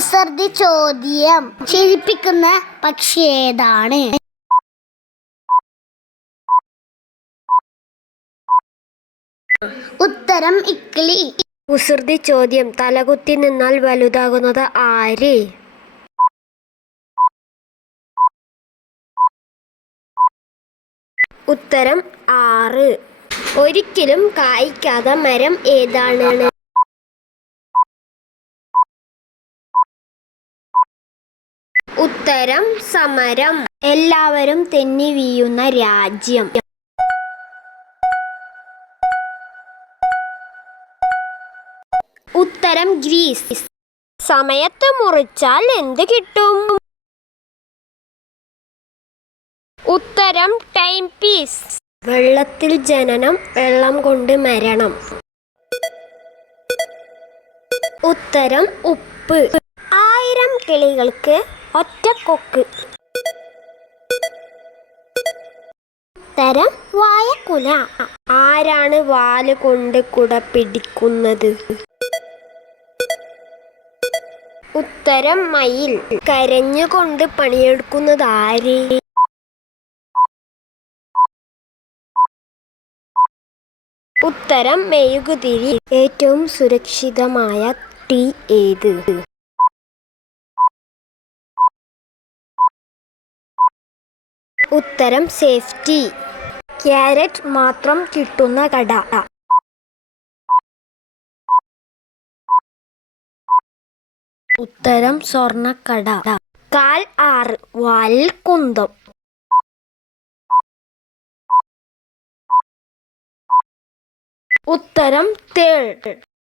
കുസൃതി ചോദ്യം. ചിരിപ്പിക്കുന്ന പക്ഷി ഏതാണ്? ഉത്തരം ഇക്കിളി. മുസൃതി ചോദ്യം. തലകുത്തി നിന്നാൽ വലുതാകുന്നത് ആര്? ഉത്തരം ആറ്. ഒരിക്കലും കായ്ക്കാത്ത മരം ഏതാണ്? ഉത്തരം സമരം. എല്ലാവരും തെന്നി വീയുന്ന രാജ്യം. ഉത്തരം ഗ്രീസ്. സമയത്ത് മുറിച്ചാൽ എന്ത് കിട്ടും? ഉത്തരം ടൈം പീസ്. വെള്ളത്തിൽ ജനനം വെള്ളം കൊണ്ട് മരണം. ഉത്തരം ഉപ്പ്. ആയിരം കിളികൾക്ക് ഒറ്റ കൊക്ക്. ഉത്തരം വായക്കുല. ആരാണ് വാൽ കൊണ്ട് കുട പിടിക്കുന്നത്? ഉത്തരം മയിൽ. കരഞ്ഞുകൊണ്ട് പണിയെടുക്കുന്നത് ആര്? ഉത്തരം മെഴുകുതിരി. ഏറ്റവും സുരക്ഷിതമായ ടീ ഏത്? ഉത്തരം സേഫ്റ്റി. ക്യാരറ്റ് മാത്രം കിട്ടുന്ന കട. ഉത്തരം സ്വർണക്കട കാൽ ആറ് വാലിൽ കുന്തം. ഉത്തരം തേൾ.